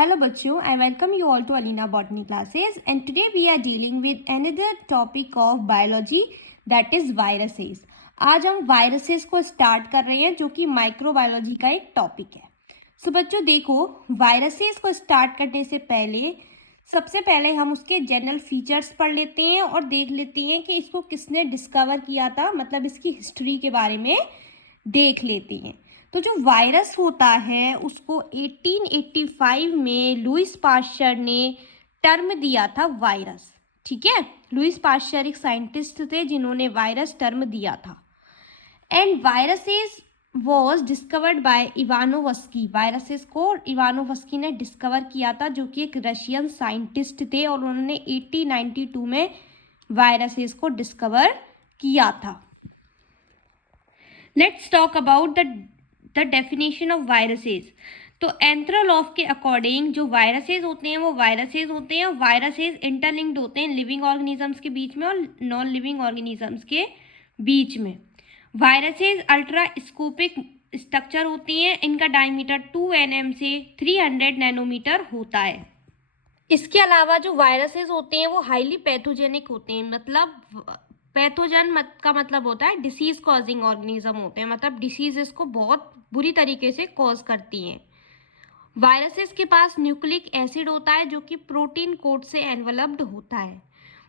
Hello बच्चों, I welcome you all to Alina Botany classes and today we are dealing with another topic of biology that is viruses. आज हम viruses को start कर रहे हैं जो कि माइक्रोबायोलॉजी का एक टॉपिक है। सो बच्चों देखो, viruses को start करने से पहले सबसे पहले हम उसके जनरल फीचर्स पढ़ लेते हैं और देख लेते हैं कि इसको किसने डिस्कवर किया था, मतलब इसकी हिस्ट्री के बारे में देख लेते हैं। तो जो वायरस होता है उसको 1885 में लुइस पाश्चर ने टर्म दिया था वायरस। ठीक है, लुइस पाश्चर एक साइंटिस्ट थे जिन्होंने वायरस टर्म दिया था। And viruses was discovered by Ivanovsky. Viruses को इवानोवस्की ने डिस्कवर किया था जो कि एक रशियन साइंटिस्ट थे और उन्होंने 1892 में वायरसेस को डिस्कवर किया था। Let's talk about the definition of viruses. तो एंथ्रोलॉफ के अकॉर्डिंग जो वायरसेस होते हैं वो वायरसेस होते हैं। वायरसेस इंटरलिंक्ड होते हैं लिविंग ऑर्गेनिजम्स के बीच में और नॉन लिविंग ऑर्गेनिजम्स के बीच में। वायरसेस अल्ट्रास्कोपिक स्ट्रक्चर होती हैं। इनका डायमीटर 2 nm से 300 नैनोमीटर होता है। इसके अलावा जो वायरसेस होते हैं वो हाईली पैथोजेनिक होते हैं। मतलब पैथोजन का मतलब होता है डिसीज कॉजिंग ऑर्गेनिज्म होते हैं, मतलब डिसीजेस को बहुत बुरी तरीके से कॉज करती हैं। वायरसेस के पास न्यूक्लिक एसिड होता है जो कि प्रोटीन कोट से एनवलप्ड होता है।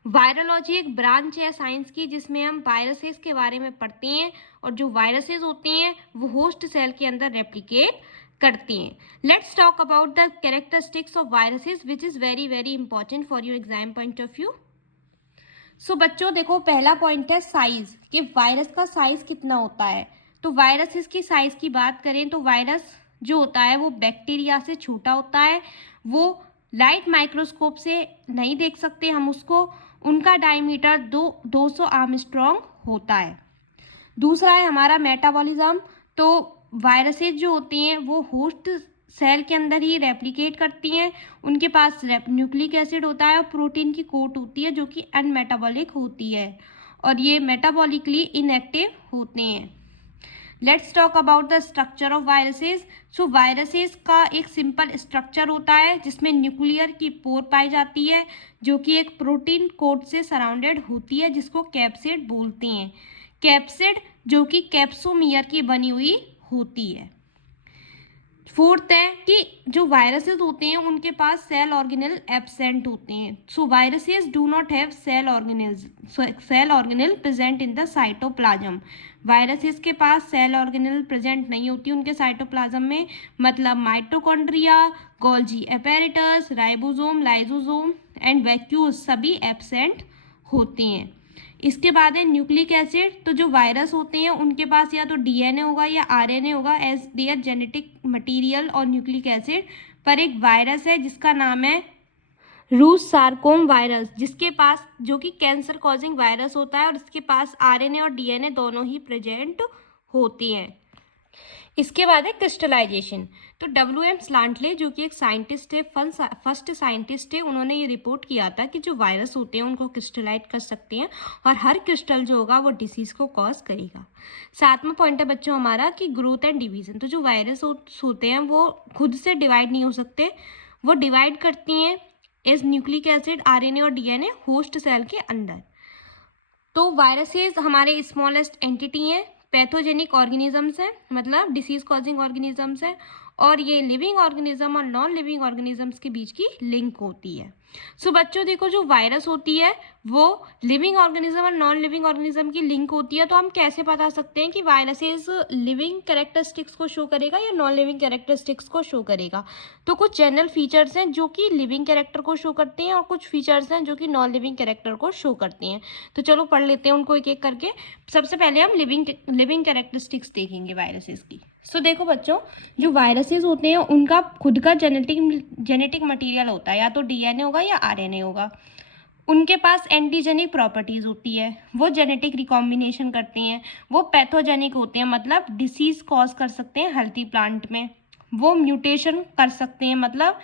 वायरोलॉजी एक ब्रांच है साइंस की जिसमें हम वायरसेस के बारे में पढ़ते हैं और जो वायरसेस होती हैं वो होस्ट सेल के अंदर रेप्लिकेट करती हैं। Let's talk about the characteristics of viruses which is very very important for your exam point of view. So बच्चों देखो, पहला पॉइंट है साइज, कि वायरस का साइज कितना होता है। तो वायरसेस की साइज की बात करें तो वायरस जो होता है वो बैक्टीरिया से छोटा होता है। वो लाइट माइक्रोस्कोप से नहीं देख सकते हम उसको। उनका डायमीटर 200 आर्मस्ट्रॉन्ग होता है। दूसरा है हमारा मेटाबॉलिज्म। तो वायरसेस जो होती हैं वो होस्ट सेल के अंदर ही रेप्लिकेट करती हैं। उनके पास न्यूक्लिक एसिड होता है और प्रोटीन की कोट होती है जो कि अनमेटाबॉलिक होती है और ये मेटाबॉलिकली इनएक्टिव होते हैं। Let's talk about the structure of viruses. So viruses का एक सिंपल स्ट्रक्चर होता है जिसमें न्यूक्लियर की पोर पाई जाती है जो कि एक प्रोटीन कोट से सराउंडेड होती है जिसको कैप्सिड बोलते हैं। कैप्सिड जो कि कैप्सोमियर की बनी हुई होती है। फोर्थ है कि जो वायरसेस होते हैं उनके पास सेल ऑर्गेनेल एब्सेंट होते हैं। So viruses do not have cell organelle present in the cytoplasm. Viruses के पास सेल ऑर्गेनेल प्रेजेंट नहीं होती उनके साइटोप्लाज्म में, मतलब mitochondria, Golgi apparatus, ribosome, lysosome and vacuole सभी एब्सेंट होते हैं। इसके बाद है न्यूक्लिक एसिड। तो जो वायरस होते हैं उनके पास या तो डीएनए होगा या आरएनए होगा एज देयर जेनेटिक मटेरियल और न्यूक्लिक एसिड। पर एक वायरस है जिसका नाम है रूस सार्कोम वायरस, जिसके पास जो कि कैंसर कॉजिंग वायरस होता है और इसके पास आरएनए और डीएनए दोनों ही प्रेजेंट होती हैं। इसके बाद है क्रिस्टलाइजेशन। तो WM स्लांटले जो कि एक साइंटिस्ट है, फर्स्ट साइंटिस्ट है, उन्होंने ये रिपोर्ट किया था कि जो वायरस होते हैं उनको क्रिस्टलाइज कर सकते हैं और हर क्रिस्टल जो होगा वो डिसीज को कॉज करेगा। सातवां पॉइंट है बच्चों हमारा कि ग्रोथ एंड डिवीजन। तो जो वायरस होते हैं वो खुद से डिवाइड नहीं हो सकते, वो डिवाइड करती हैं एज न्यूक्लिक एसिड, आरएनए और डीएनए होस्ट सेल के अंदर। तो वायरसेस हमारे स्मॉलेस्ट एंटिटी हैं, पैथोजेनिक ऑर्गेनिजम्स हैं, मतलब डिसीज कॉजिंग ऑर्गेनिजम्स हैं, और ये लिविंग ऑर्गेनिज्म और नॉन लिविंग ऑर्गेनिजम्स के बीच की लिंक होती है। सो बच्चों देखो, जो वायरस होती है वो लिविंग ऑर्गेनिज्म और नॉन लिविंग ऑर्गेनिज्म की लिंक होती है। तो हम कैसे बता सकते हैं कि वायरसेस लिविंग कैरेक्टरिस्टिक्स को शो करेगा या नॉन लिविंग कैरेक्टरिस्टिक्स को शो करेगा। तो कुछ जनरल फीचर्स हैं जो कि लिविंग कैरेक्टर को शो करते हैं और कुछ फीचर्स हैं जो कि नॉन लिविंग कैरेक्टर को शो करते हैं। तो चलो पढ़ लेते हैं उनको एक एक करके। सबसे पहले हम लिविंग कैरेक्टरिस्टिक्स देखेंगे वायरसेस की। सो देखो बच्चों, जो वायरसेस होते हैं उनका खुद का जेनेटिक मटेरियल होता है, या तो डीएनए होगा या आरएनए होगा। उनके पास एंटीजेनिक प्रॉपर्टीज होती है, वो जेनेटिक रिकॉम्बिनेशन करते हैं। वो पैथोजेनिक होते हैं, मतलब डिसीज कॉज कर सकते हैं हेल्थी प्लांट में। वो म्यूटेशन कर सकते हैं, मतलब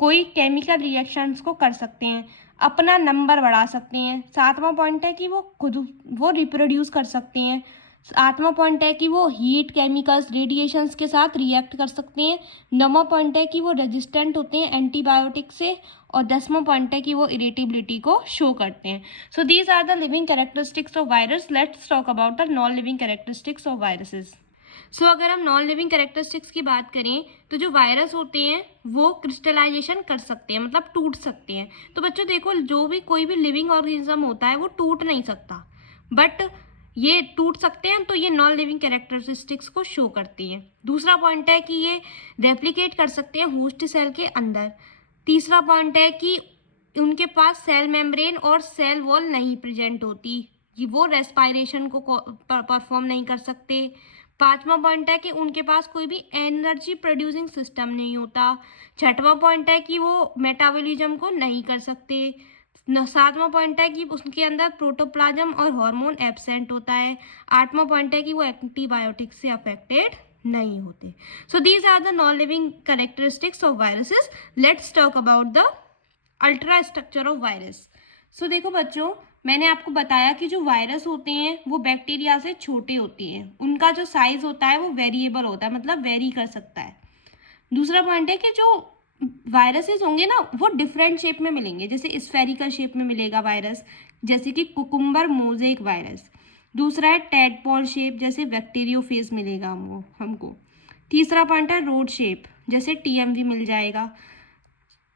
कोई केमिकल रिएक्शंस को कर सकते हैं, अपना नंबर बढ़ा सकते हैं। सातवां पॉइंट है कि वो रिप्रोड्यूस कर सकते हैं। 8वां पॉइंट है कि वो हीट, केमिकल्स, रेडिएशंस के साथ रिएक्ट कर सकते हैं। 9वां पॉइंट है कि वो रेजिस्टेंट होते हैं एंटीबायोटिक से। और 10वां पॉइंट है कि वो इरिटेबिलिटी को शो करते हैं। So these are the living characteristics of virus. Let's talk about the non living characteristics of viruses. So अगर हम नॉन लिविंग कैरेक्टरिस्टिक्स की बात करें तो जो वायरस होते हैं वो क्रिस्टलाइजेशन कर सकते हैं, मतलब टूट सकते हैं। तो बच्चों देखो, जो भी कोई भी लिविंग ऑर्गेनिज्म होता है वो टूट नहीं सकता, बट ये टूट सकते हैं, तो ये नॉन लिविंग कैरेक्टरिस्टिक्स को शो करती है। दूसरा पॉइंट है कि ये रेप्लिकेट कर सकते हैं होस्ट सेल के अंदर। तीसरा पॉइंट है कि उनके पास सेल मेम्ब्रेन और सेल वॉल नहीं प्रेजेंट होती, ये वो रेस्पायरेशन को परफॉर्म नहीं कर सकते। पांचवा पॉइंट है कि उनके पास कोई भी एनर्जी प्रोड्यूसिंग सिस्टम नहीं होता। छठवां पॉइंट है कि वो मेटाबॉलिज्म को नहीं कर सकते। सातवां पॉइंट है कि उसके अंदर प्रोटोप्लाज्म और हार्मोन एब्सेंट होता है। आठवां पॉइंट है कि वो एंटीबायोटिक से अफेक्टेड नहीं होते। So these are the non living characteristics of viruses. Let's talk about the ultra structure of virus. So देखो बच्चों, मैंने आपको बताया कि जो वायरस होते हैं वो बैक्टीरिया से छोटे होते हैं, उनका जो साइज होता है वो वेरिएबल होता है, मतलब वेरी कर सकता है। दूसरा पॉइंट है कि जो वायरसेस होंगे ना वो डिफरेंट शेप में मिलेंगे, जैसे स्फेरिकल शेप में मिलेगा वायरस, जैसे कि कुकुम्बर मोजेक वायरस। दूसरा है टेडपॉल शेप, जैसे बैक्टीरियोफेज मिलेगा हमको। तीसरा पॉइंट है रोड शेप, जैसे टीएमवी मिल जाएगा।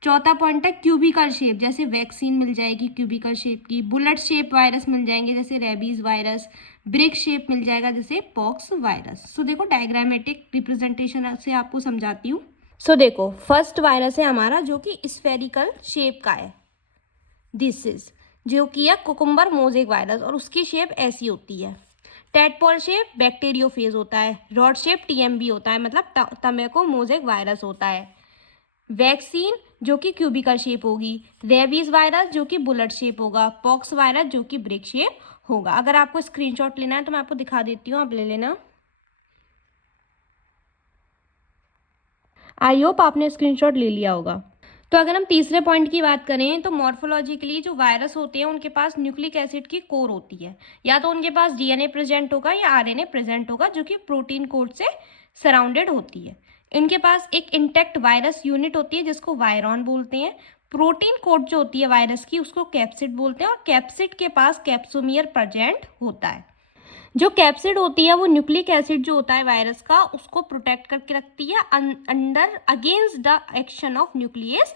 चौथा पॉइंट है क्यूबिकल शेप, जैसे वैक्सीन मिल जाएगी क्यूबिकल शेप की। बुलेट शेप वायरस मिल जाएंगे, जैसे रेबीज वायरस। ब्रिक शेप मिल जाएगा, जैसे पॉक्स वायरस। सो देखो, डायग्रामेटिक रिप्रेजेंटेशन से आपको समझाती हूँ। सो देखो, फर्स्ट वायरस है हमारा जो कि स्फेरिकल शेप का है, दिस इज, जो कि है कुकुम्बर मोजेक वायरस, और उसकी शेप ऐसी होती है। टेडपॉल शेप बैक्टीरियोफेज होता है। रॉड शेप टीएमबी होता है, मतलब टमेको मोजेक वायरस होता है। वैक्सीन जो कि क्यूबिकल शेप होगी। रेबीज वायरस जो कि बुलेट शेप होगा। पॉक्स वायरस जो कि ब्रिक शेप होगा। अगर आपको स्क्रीनशॉट लेना है तो मैं आपको दिखा देती हूँ, आप ले लेना। आई होप आपने स्क्रीनशॉट ले लिया होगा। तो अगर हम तीसरे पॉइंट की बात करें तो मॉर्फोलॉजिकली जो वायरस होते हैं उनके पास न्यूक्लिक एसिड की कोर होती है, या तो उनके पास डीएनए प्रेजेंट होगा या आरएनए प्रेजेंट होगा, जो कि प्रोटीन कोड से सराउंडेड होती है। इनके पास एक इंटैक्ट वायरस यूनिट होती है जिसको वायरॉन बोलते हैं। प्रोटीन कोड जो होती है वायरस की उसको कैप्सिड बोलते हैं, और कैप्सिड के पास कैप्सोमियर प्रेजेंट होता है। जो कैप्सिड होती है वो न्यूक्लिक एसिड जो होता है वायरस का उसको प्रोटेक्ट करके रखती है under against the action of nucleus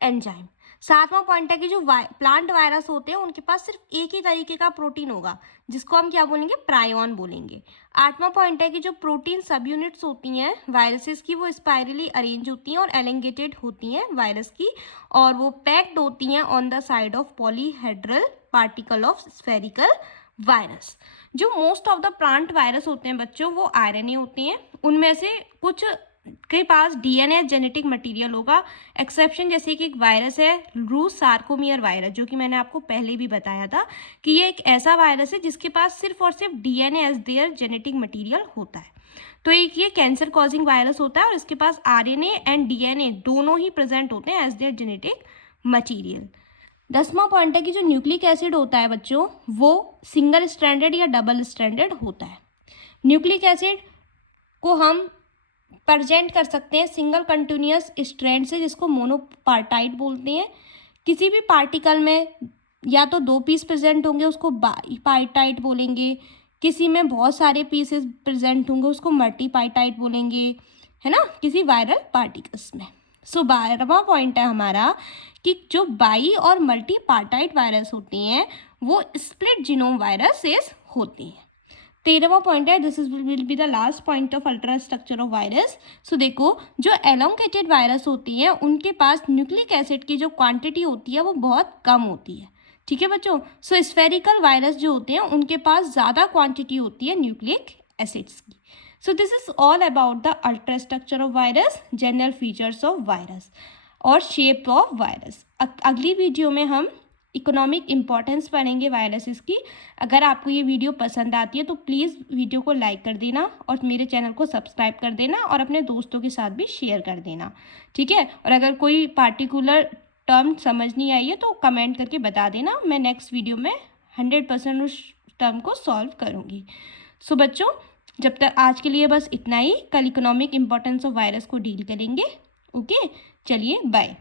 enzyme. सातवां पॉइंट है कि जो प्लांट वायरस होते हैं उनके पास सिर्फ एक ही तरीके का प्रोटीन होगा, जिसको हम क्या बोलेंगे, प्रायोन बोलेंगे। आठवां पॉइंट है कि जो प्रोटीन सब यूनिट्स होती हैं वायरसेस की वो स्पाइरली अरेंज होती हैं और एलिंगेटेड होती हैं वायरस की, और वो पैक्ड होती हैं on the side of polyhedral particle of spherical virus. जो most of the plant virus होते हैं बच्चों वो आरएनए होते हैं, उनमें से कुछ के पास डीएनए जेनेटिक मटेरियल होगा। एक्सेप्शन जैसे कि एक वायरस है रूस सार्कोमियर वायरस, जो कि मैंने आपको पहले भी बताया था कि ये एक ऐसा वायरस है जिसके पास सिर्फ और सिर्फ DNA as their genetic material होता है। तो एक ये कैंसर कॉजिंग वायरस होता है और इसके पास आरएनए एंड डीएनए दोनों ही प्रेजेंट होते हैं एज देयर जेनेटिक मटीरियल। 10वां पॉइंट है कि जो न्यूक्लिक एसिड होता है बच्चों वो सिंगल स्ट्रैंडेड या डबल स्ट्रैंडेड होता है। न्यूक्लिक एसिड को हम प्रेजेंट कर सकते हैं सिंगल कंटिन्यूअस स्ट्रैंड से, जिसको मोनोपार्टाइड बोलते हैं। किसी भी पार्टिकल में या तो 2 पीस प्रेजेंट होंगे उसको बाईपार्टाइड बोलेंगे, किसी में बहुत सारे पीसेस प्रेजेंट होंगे उसको मल्टीपार्टाइड बोलेंगे, है ना, किसी वायरल पार्टिकल्स में। सो 12वां पॉइंट है हमारा कि जो बाई और मल्टीपार्टाइड वायरस होते हैं वो स्प्लिट जीनोम वायरसेस होते हैं। 13वां पॉइंट है, this is will be the last point of ultra structure of virus. So देखो, जो एलोंगेटेड वायरस होती है उनके पास न्यूक्लिक एसिड की जो क्वांटिटी होती है वो बहुत कम होती है, ठीक है बच्चों। सो स्फेरिकल वायरस जो होते हैं उनके पास ज़्यादा क्वांटिटी होती है न्यूक्लिक एसिड्स की। So this is all about the ultra structure of virus, general features of virus और शेप ऑफ वायरस। अगली वीडियो में हम इकोनॉमिक इम्पॉर्टेंस पढ़ेंगे वायरसेस की। अगर आपको ये वीडियो पसंद आती है तो प्लीज़ वीडियो को लाइक कर देना और मेरे चैनल को सब्सक्राइब कर देना और अपने दोस्तों के साथ भी शेयर कर देना, ठीक है। और अगर कोई पार्टिकुलर टर्म समझ नहीं आई है तो कमेंट करके बता देना, मैं नेक्स्ट वीडियो में 100% उस टर्म को सॉल्व करूँगी। सो बच्चों, जब तक आज के लिए बस इतना ही। कल इकोनॉमिक इम्पोर्टेंस ऑफ वायरस को डील करेंगे। ओके, चलिए बाय।